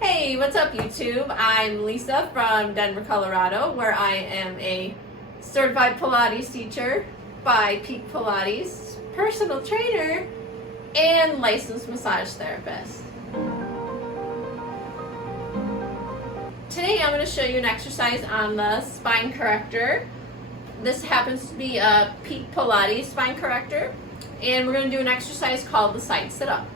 Hey, what's up YouTube? I'm Lisa from Denver, Colorado, where I am a certified Pilates teacher by Peak Pilates, personal trainer, and licensed massage therapist. Today I'm going to show you an exercise on the spine corrector. This happens to be a Peak Pilates spine corrector, and we're going to do an exercise called the side sit-up.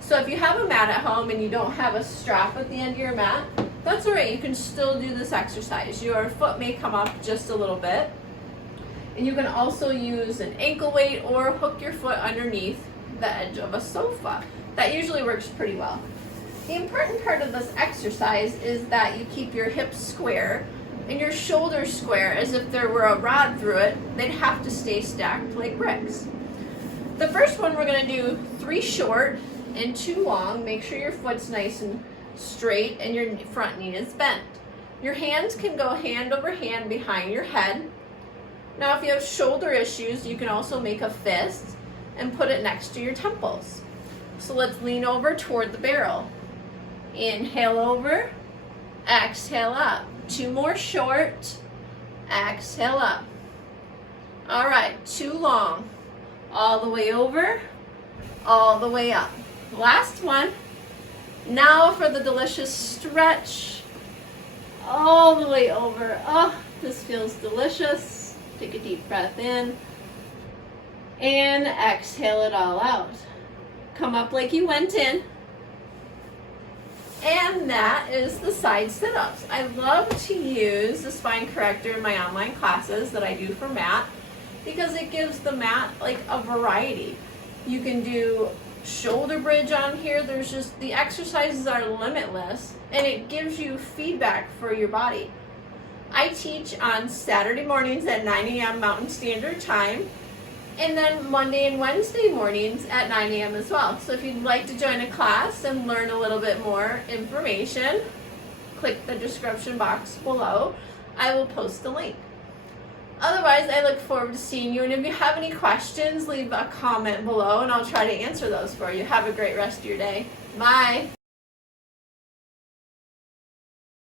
So if you have a mat at home and you don't have a strap at the end of your mat, that's alright, you can still do this exercise. Your foot may come up just a little bit. And you can also use an ankle weight or hook your foot underneath the edge of a sofa. That usually works pretty well. The important part of this exercise is that you keep your hips square and your shoulders square as if there were a rod through it. They'd have to stay stacked like bricks. The first one we're going to do 3 short and 2 long. Make sure your foot's nice and straight and your front knee is bent. Your hands can go hand over hand behind your head. Now if you have shoulder issues, you can also make a fist and put it next to your temples. So let's lean over toward the barrel. Inhale over, exhale up. 2 more short, exhale up. All right, 2 long. All the way over, all the way up. Last one. Now for the delicious stretch. All the way over. Oh, this feels delicious. Take a deep breath in. And exhale it all out. Come up like you went in. And that is the side sit-ups. I love to use the spine corrector in my online classes that I do for mat because it gives the mat like a variety. You can do shoulder bridge on here. There's just, the exercises are limitless and it gives you feedback for your body. I teach on Saturday mornings at 9 a.m. Mountain Standard Time, and then Monday and Wednesday mornings at 9 a.m. as well. So if you'd like to join a class and learn a little bit more information, click the description box below. I will post a link. Otherwise, I look forward to seeing you, and if you have any questions, leave a comment below and I'll try to answer those for you. Have a great rest of your day. Bye.